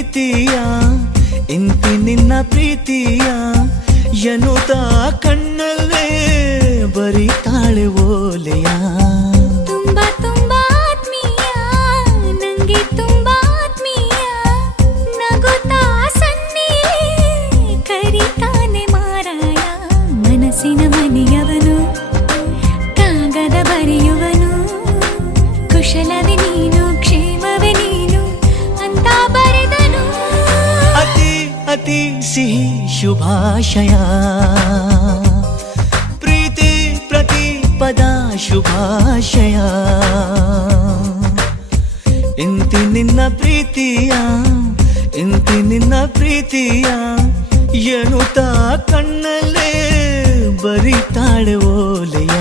ಪ್ರೀತಿಯ ಇಂತಿ ನಿನ್ನ ಪ್ರೀತಿಯ ಎನ್ನುತ್ತ ಕಣ್ಣಲ್ಲೇ ಬರಿತಾಳೆ ಓಲೆಯ. ತುಂಬಾ ತುಂಬಾ ಆತ್ಮೀಯ, ನಂಗೆ ತುಂಬಾ ಆತ್ಮೀಯ, ನಗುತ್ತಾ ಸನ್ನಿಲೇ ಕರಿತಾನೆ ಮಾರಾಯ. ಮನಸ್ಸಿನ ಮನೆಯವನು, ಕಾಗದ ಬರೆಯುವನು, ಕುಶಲವೇ ನೀನು, ಕ್ಷೇಮವೇ ನೀನು ಅಂತ ಬರೆದನು. ಅತಿ ಅತಿ ಸಿಹಿ ಶುಭಾಶಯ, ಪ್ರೀತಿ ಪ್ರತಿ ಪದ ಶುಭಾಶಯ. ಇಂತಿ ನಿನ್ನ ಪ್ರೀತಿಯ ಇಂತಿ ನಿನ್ನ ಪ್ರೀತಿಯ ಎನ್ನುತ್ತಾ ಕಣ್ಣಲ್ಲೇ ಬರಿತಾಳೆ ಓಲೆಯ.